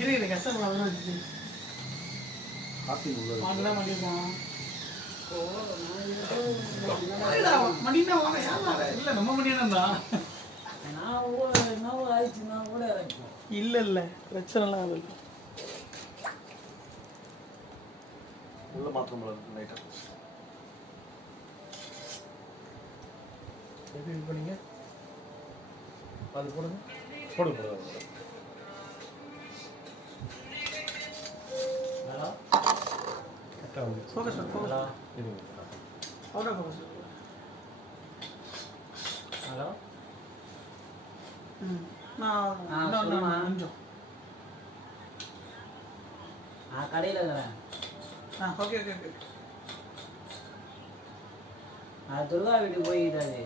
இரு கஷ்டம் காப்பி உள்ளது வாங்கலாம் பண்ணிருக்கோம். மணினா வாங்க இல்ல நம்ம மணியா இல்ல இல்ல பிரச்சனைலாம் அது இல்லை. உள்ள மாத்திரம் லைட்டா எப்படி இது பண்ணீங்க அது போடுங்க போடுங்க ஹலோ ஃபோக்கஸ் ஹலோ இருங்க அவுட் ஆஃப் ஃபோக்கஸ் ஹலோ நான் கொஞ்சம் கடையில் இருக்கிறேன். ஓகே ஓகே ஓகே துர்கா வீட்டுக்கு போய்கிட்டாரு.